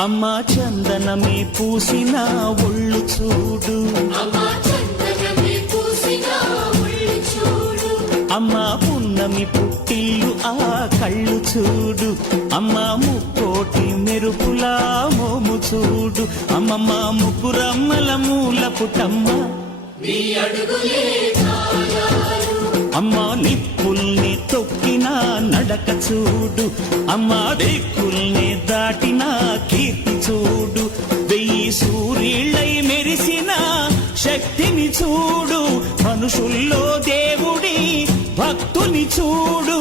అమ్మా చందనమే పూసిన ఒళ్ళు చూడు, అమ్మా పున్నమి పుట్టిల్లు ఆ కళ్ళు చూడు, అమ్మా ముక్కోటి మెరుపులా మోము చూడు, అమ్మమ్మ ముగ్గురమ్మల మూల పుటమ్మ అమ్మా నిప్పుల్ని తొక్కిన నడక చూడు, అమ్మా దిక్కుల్ని దాటిన కీర్తి చూడు, 1000 సూర్యుళ్ళై మెరిసిన శక్తిని చూడు, మనుషుల్లో దేవుడి భక్తుని చూడు.